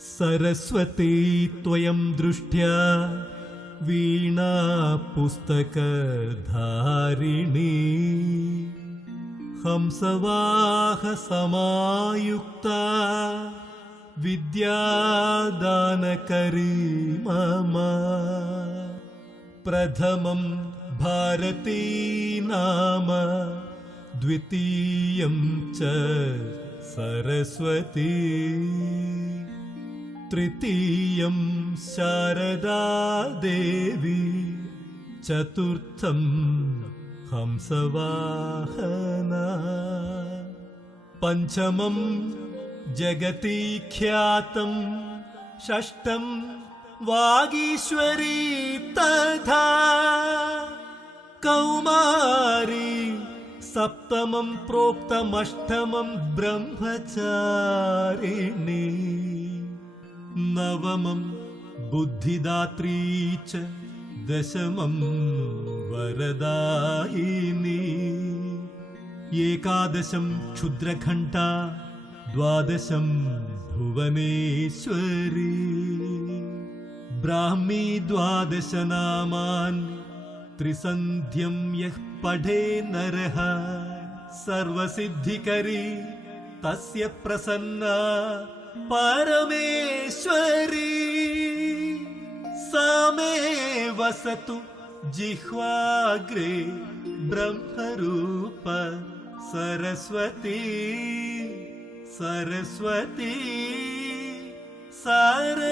सरस्वती त्वयं दृष्ट्या वीणा पुस्तकधारिणी हंसवाह समायुक्ता विद्यादानकरी मम प्रथमं भारती नाम द्वितीयं च सरस्वती तृतीयं शारदा देवी चतुर्थं हंसवाहना पंचमं जगति ख्यातं षष्ठं वागीश्वरी तथा कौमारी सप्तमं प्रोक्तमष्टमं ब्रह्मचारिणी नवमं बुद्धिदात्री च दशमं वरदायिनी एकादशं क्षुद्रघण्टा द्वादशं भुवनेश्वरी ब्राह्मी द्वादश नामानि त्रिसन्ध्यं यः पठे नरः सर्वसिद्धिकरी तस्य प्रसन्ना परमेश्वरी सा मे वसतु जिह्वाग्रे ब्रह्मरूप सरस्वती सरस्वती सरस्वती।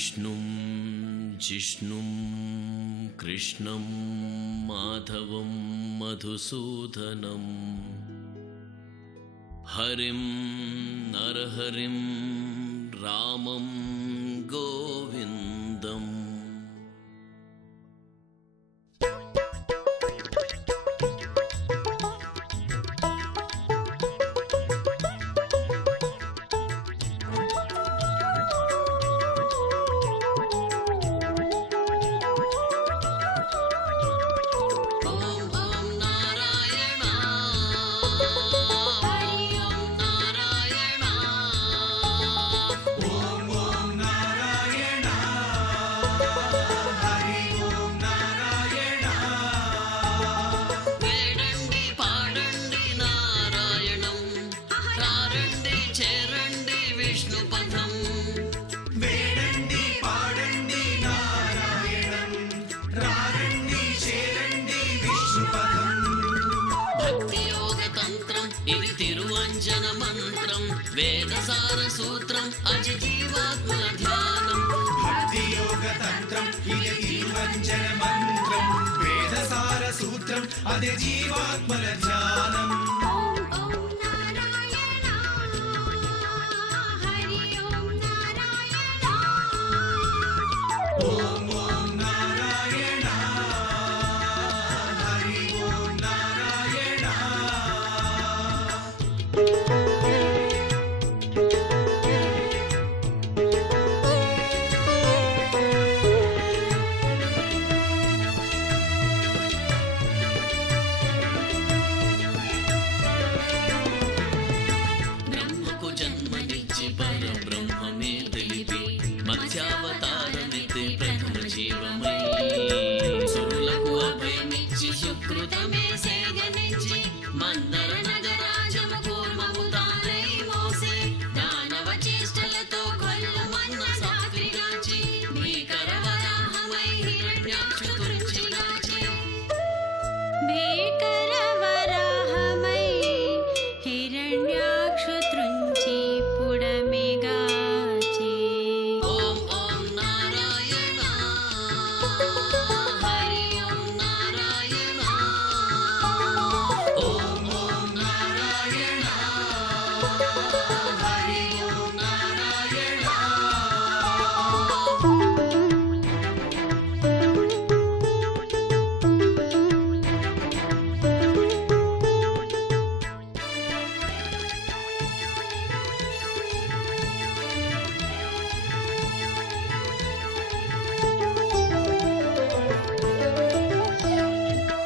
विष्णुं जिष्णुं कृष्णं माधवं मधुसूदनं हरिं नरहरिं रामं गोविन्दम्। తిరువంజన మంత్రం వేదసార సూత్రం అజి జీవాత్మల ధ్యానం. భక్తి యోగ తంత్రం ఇది తిరువంజన మంత్రం వేదసార సూత్రం అదే జీవాత్మల ధ్యానం. ఓం ఓం నారాయణ హరి ఓం నారాయణ. బ్రహ్మకు జన్మనిచ్చి పరబ్రహ్మమే తెలిపి మత్స్యావతారమెత్తి ప్రథమ జీవమై సురులకు అభయమిచ్చి సుకృతమే సేగనించి మందర నగరాజము కూర్మము తానై మోసే దానవ చేష్టలతో కొల్లు మన్న సాత్విగాచి భీకర వరాహమై హిరణ్యాక్షు తుర్చిగాచి. భీకర వరాహమై హిరణ్యాక్షు త్రుంచి పుడమిగాచి. ఓం ఓం నారాయణ హరి ఓం నారాయణ. ఓం ఓం నారాయణ హరి ఓం నారాయణ.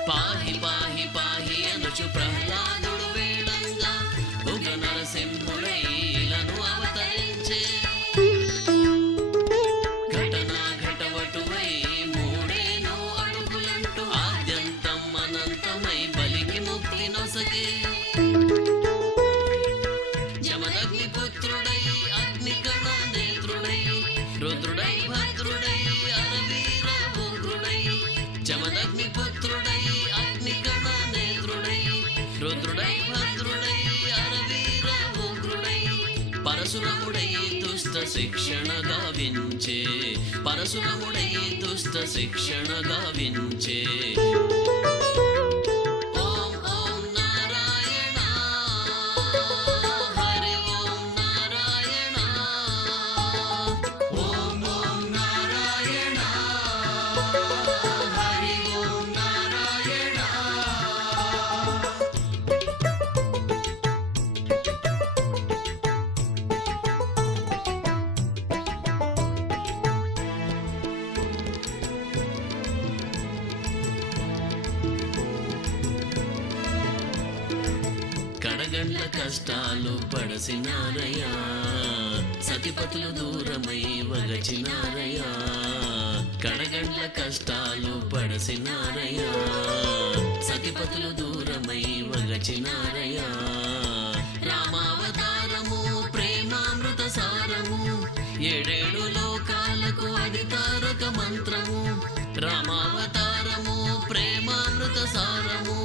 పాహి పాహి పాహి అనుచు ప్రహ్లాదుడు వేడంగా ఉగ్ర నరసింహుడైలను అవతరించే. ఘటనా ఘటవటువై మూడేనో అడుగులంటూ ఆద్యంతం అనంతమై బలికి ముక్తి నొసగే. జమదగ్ని పుత్రుడై అగ్నిగణ నేత్రుడై రుద్రుడై భద్రుడై అరవీర ఉగ్రుడై. జమదగ్ని పుత్రుడై అగ్నిగణ నేత్రుడై రుద్రుడై భద్రుడై అరవీర ఉగ్రుడై. పరశురముడై దుష్ట శిక్షణ గావించే పరశురముడై దుష్ట శిక్షణ గావించే. ఓం ఓం నారాయణ హరి ఓం నారాయణ. ఓం ఓం నారాయణ హరి ఓం నారాయణ. కడగండ్ల కష్టాలు పడసినారయ్యా సతిపతులు దూరమై వగచినారయ్యా. కడగండ్ల కష్టాలు పడసినారయ్యా సతిపతులు దూరమై వగచినారయ్యా. రామావతారము ప్రేమామృత సారము ఏడేడు లోకాలకు అది తారక మంత్రము. రామావతారము ప్రేమామృత సారము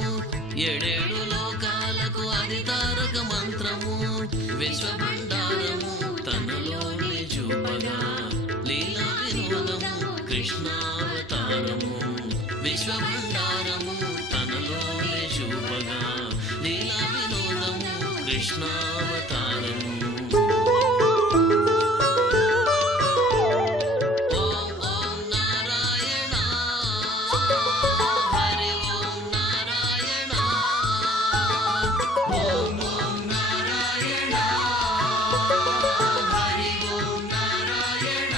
ఏడేడు లోకాలకు అది తారక మంత్రము. విశ్వభండారము తనలోనే చూపగా లీలా విశ్వభండారము తనలోనే చూపగా లీలా వినోదము కృష్ణావతారము. ఓం ఓం నారాయణ హరి ఓం నారాయణ ఓం ఓం నారాయణ హరి ఓం నారాయణ.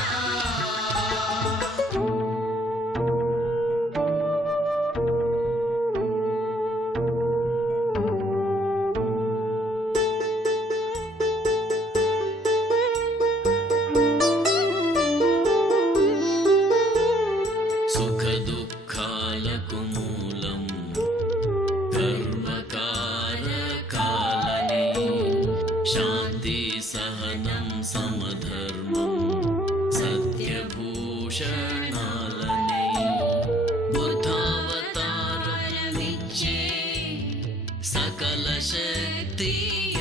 సుఖ దుఃఖాలకు మూలం గర్వకారకాలని శాంతి సహనం సమధర్మం సత్యభూషణాలని బుద్ధావతారమిచ్చే సకల శక్తి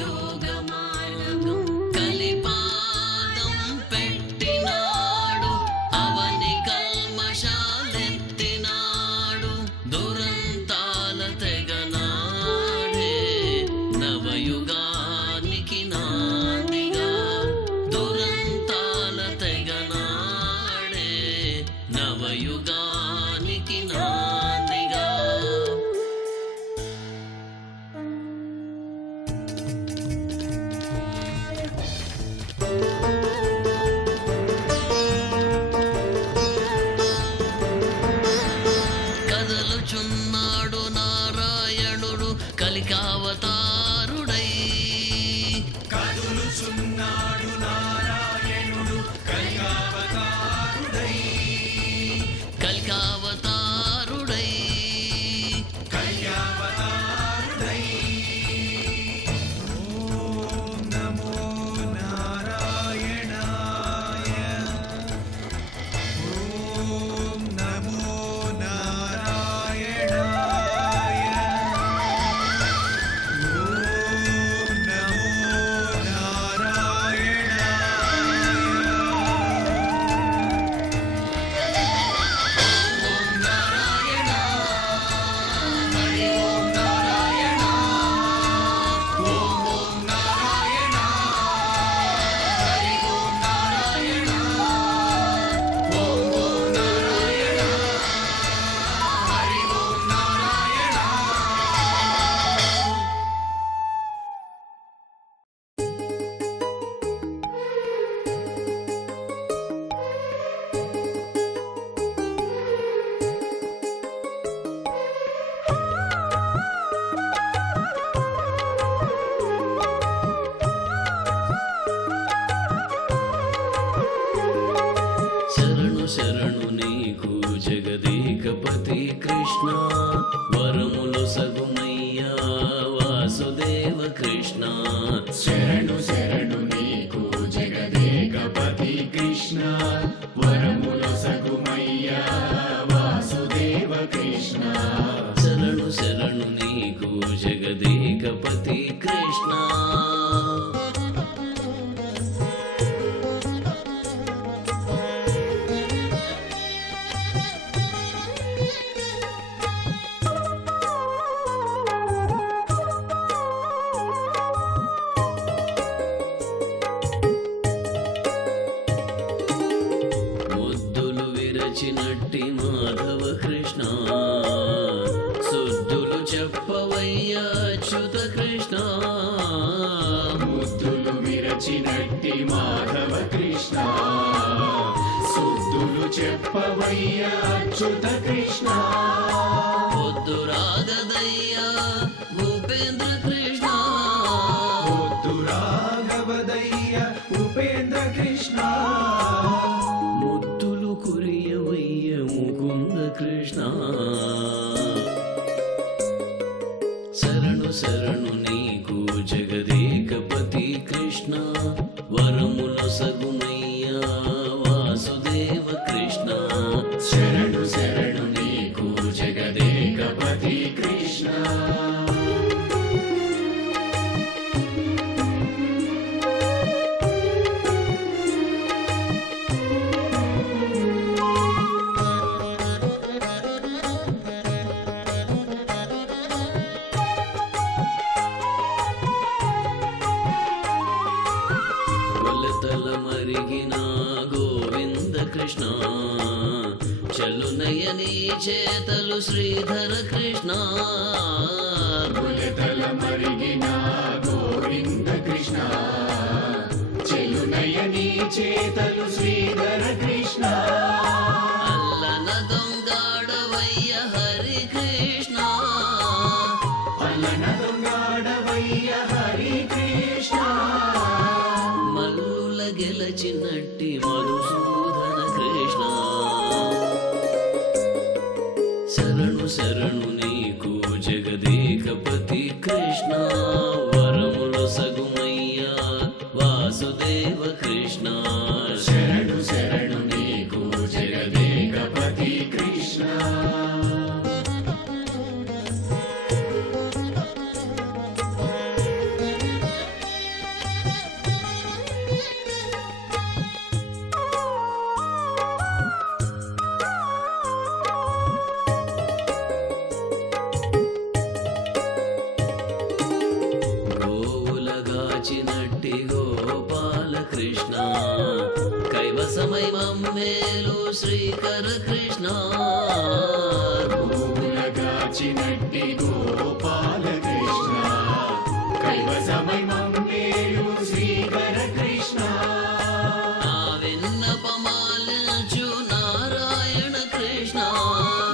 యోగమార్గం కలిపాదం పెట్టినాడు అవని కల్మషాలెత్తినాడు దురంతాల తెగనాడే నవయుగానికి నాందిగా దురంతాల తెగనాడే నవయుగానికి నాందిగా. కదలుచున్నాడు నారాయణుడు కలికావతారుడై కదులుచున్నాడు నారాయణుడు కలికావతారుడై కలికావతారుడై కళ్యావతారుడై. ఓం నమో నారాయణాయ. ఓం నమో నారాయణాయ. ఓం నమో శరణు నీకు జగదేకపతి కృష్ణ వరములు సగుమయ్యా వాసుదేవ కృష్ణ. శరణు శరణు నీకు జగదేకపతి కృష్ణ వరములు సగుమయ్యా వాసుదేవ కృష్ణ. శరణు శరణు నీకు జగదేకపతి కృష్ణ. ముద్దులు విరచినట్టి మాధవ కృష్ణ శుద్ధులు చెప్పవయ్యా అచ్యుత కృష్ణ. ముద్దులు విరచినట్టి మాధవ కృష్ణ శుద్ధులు చెప్పవయ్యా అచ్యుత కృష్ణ. పొద్దు రాగదయ్యా భూపేంద్ర కృష్ణ. పొద్దు రాఘవదయ్య ఉపేంద్ర కృష్ణ. ముద్దులు కురియవయ్య ముకుంద కృష్ణ. శరణు శరణు నీకు జగదేకపతి కృష్ణ వరములు సగుమయ్యా వాసుదేవ కృష్ణ. శరణు శరణు నీకు జగదేకపతి కృష్ణ. చేతలు శ్రీధర కృష్ణ బులెతల మరిగిన గోవింద కృష్ణ చెలునయ నీ చేతలు శ్రీధర కృష్ణ అల్లన దొంగాడవయ్య హరి కృష్ణ అల్లన దొంగాడవయ్య హరి కృష్ణ మల్లుల గెలచినట్టి మధుసూదన కృష్ణ శరణు శరణు నీకు జగదేకపతి కృష్ణ వరములు సగుమయ్యా వాసుదేవ కృష్ణ శరణు శరణు నీకు జగదేకపతి కృష్ణ గోవులగాచినట్టి గోపాల కృష్ణ కైవసమై మమ్మేలు శ్రీకర కృష్ణ గోవులగాచినట్టి గోపాల కృష్ణ కైవసమై మమ్మేలు శ్రీకర కృష్ణ నా విన్నపమాలించు నారాయణ కృష్ణ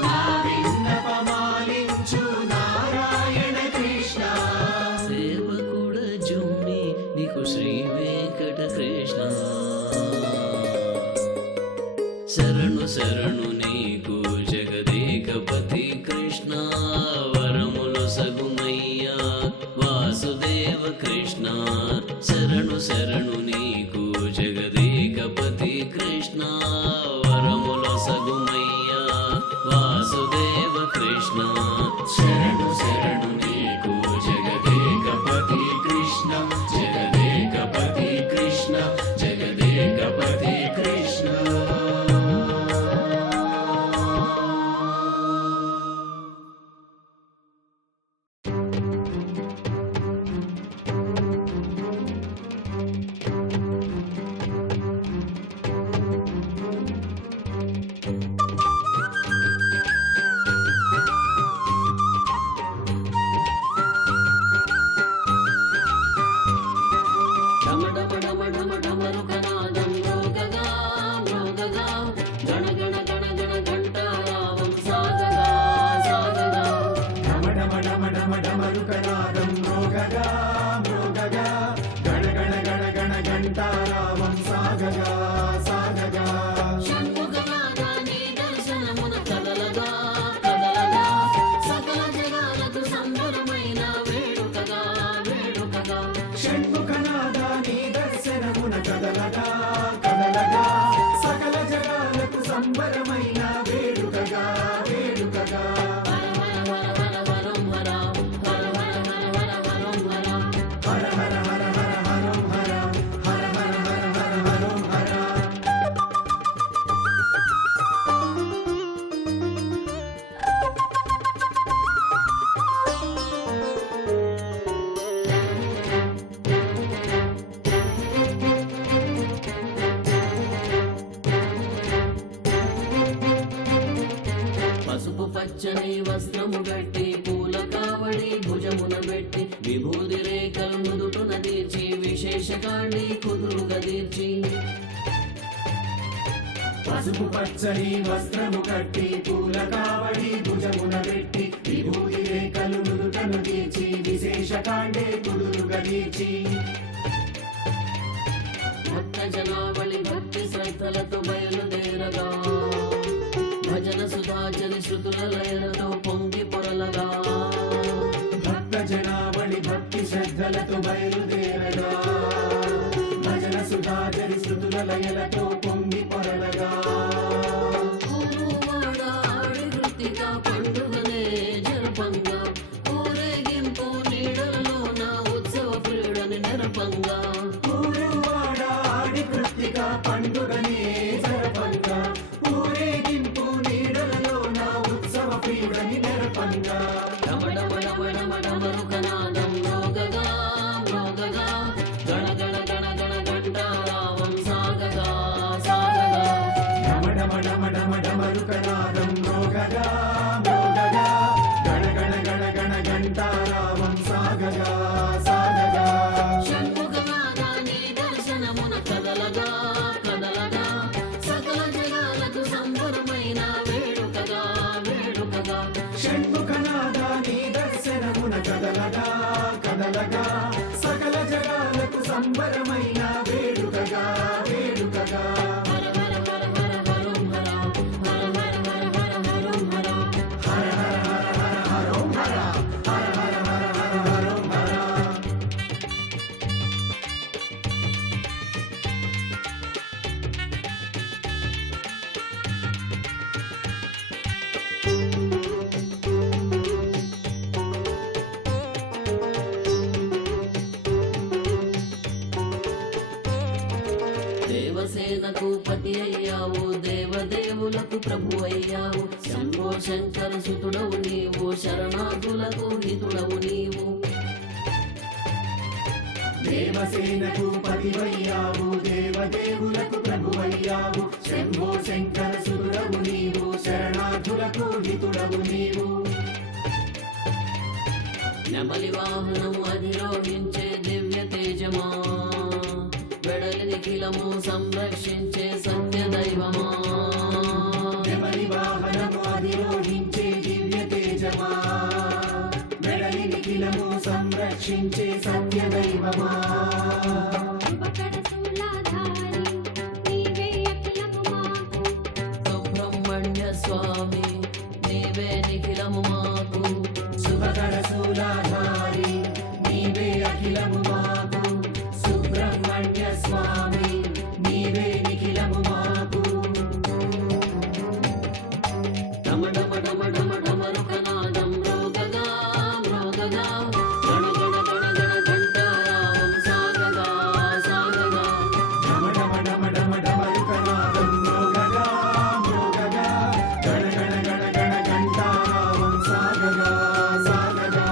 నా విన్నపమాలించు నారాయణ కృష్ణ సేవకుడ జుమ్మి నీకు శ్రీ వెంకట కృష్ణ శరణు శరణు నీకు జగదేకపతి కృష్ణ వరములు సగుమయ్యా వాసుదేవ కృష్ణ శరణు శరణు నీకు జగదేకపతి కృష్ణ వరములు సగుమయ్యా వాసుదేవ కృష్ణ శరణు శరణు నీకు జగదేకపతి కృష్ణ జగదేకపతి కృష్ణ జగదేకపతి కృష్ణ డమ డమ డమ డమ డమరుకనాదం మ్రోగగా మ్రోగగా గణ గణ గణ గణ ఘంటారావం సాగగా సాగగా డమ డమ డమ డమ డమరుకనాదం మ్రోగగా మ్రోగగా గణ గణ గణ గణ ఘంటారావం సాగగా సాగగా షణ్ముఖనాదా నీ దర్శనమున కదలగా కదలగా సకల జగాలకు సంబరమైన వేడుకగా వేడుకగా షణ్ముఖనాదా నీ దర్శనమున కదలగా కదలగా సకల జగాలకు సంబరమైన వేడుకగా వేడుకగా హర హర హర హర హరం హర హర హర హర హర హరం హర హర హర హర హర హరం హర హర హర హర హర హరం హర పసుపు పచ్చని వస్త్రము గట్టి పూల కావడి భుజమున పెట్టి విభూది రేఖలు నుదుటున తీర్చి విశేష కాండి కుదురుగా తీర్చి పసుపు పచ్చని వస్త్రము కట్టి పూల కావడి భుజమున పెట్టి విభూతి రేఖలు నుదుటను తీర్చి విశేష కాండే కుదురుగా తీర్చి భక్త జనావళి భక్తి శ్రద్ధలతో బయలుదేరగా భజన సుధాచరి శృతుల లయలతో పొంగి పొరలగా భక్త జనావళి భక్తి శ్రద్ధలతో బయలుదేరగా భజన సుధాచరి శృతుల లయలతో పొంగి పొరలగా ఊరువాడ ఆడి కృతిక పండుగనే జరపంగా ఊరేగింపు నీడలలోన ఉత్సవ క్రీడని నెరపంగా ఊరువాడ ఆడి కృత్తిక పండుగనే జరపంగా ఊరేగింపు నీడలలో నా ఉత్సవ పీడని నెరపంగా డమ డమ డమ డమ డమరుకనాదం మ్రోగగా మ్రోగగా షణ్ముఖనాద నీ దర్శనమున కదలగా కదలగా సకల జగాలకు సంబరమైన వేడుకగా వేడుకగా హర హర హర హర హరోం హర హర హర హర హర హరోం హర హర హర హర హర హరోం హర హర హర హర హర హరోం హర దేవసేనకు పతి అయ్యావు దేవదేవులకు ప్రభు అయ్యావు శంభో శంకర సుతుడవు నీవు శరణార్థులకు హితుడవు నీవు దేవసేనకు పతివయ్యావు దేవదేవులకు ప్రభువయ్యావు శంభో శంకర సురుడవు నీవు శరణార్థులకు హితుడవు నీవు నెమలి వాహనము అధిరోహించే దివ్య తేజమా వెడలి నిఖిలము సంరక్షించే సత్య దైవమా నెమలి వాహనము అధిరోహించే దివ్య తేజమా వెడలి నిఖిలము సంరక్షించే సత్య దైవమా సుబ్రహ్మణ్య స్వామి నీవే నిఖిలము మాకు శుభకర శూలాధారి నీవే అఖిలము మాకు సుబ్రహ్మణ్య స్వామి నీవే నిఖిలము మాకు డమ డమ డమ డమ డమరుకనాదం మ్రోగగా మ్రోగగా గణ గణ గణ గణ ఘంటారావం సాగగా సాగగా డమ డమ డమ డమ డమరుకనాదం మ్రోగగా మ్రోగగా గణ గణ గణ గణ ఘంటారావం సాగగా సాగగా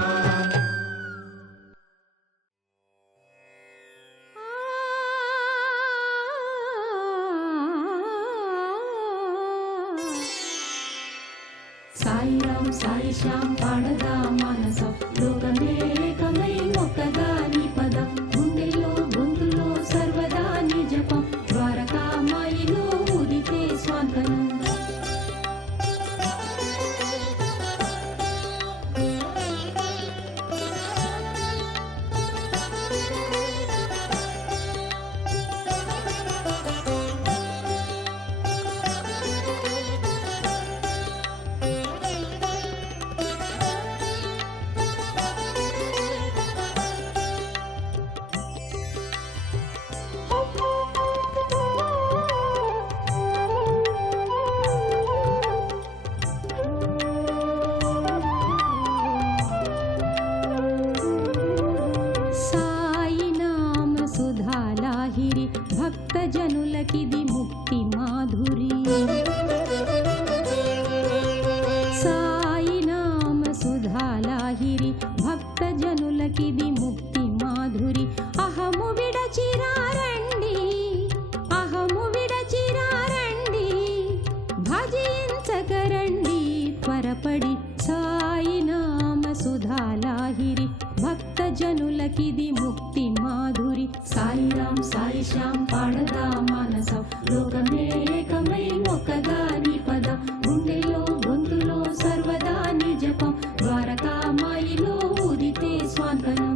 సాయిరాం సాయి శ్యాం పాడదా మనసం లోకమేకమై ఒక్కగా నీ పదం గుండెల్లో గొంతులో సర్వదా నీ జపం ద్వారకామాయిలో ఉదితే స్వాంతనం సాయి నామ సుధాలాహిరి భక్త జనులకిది ముక్తి మాధురి సాయి నామ సుధాలాహిరి భక్త జనులకిది ముక్తి మాధురి అహము విడచిరారండి అహము విడచిరారండి భజించకరండి త్వరపడి సాయి నామ సుధాలాహిరి భక్త జనులకిది ముక్తి మాధురి సాయిరాం సాయి శ్యాం పాడదా మానసం లోకమేకమై ఒక్కగా నీ పదం గుండెలో గొంతులో సర్వదా నీ జపం ద్వారకామాయిలో ఉదితే స్వాంతనం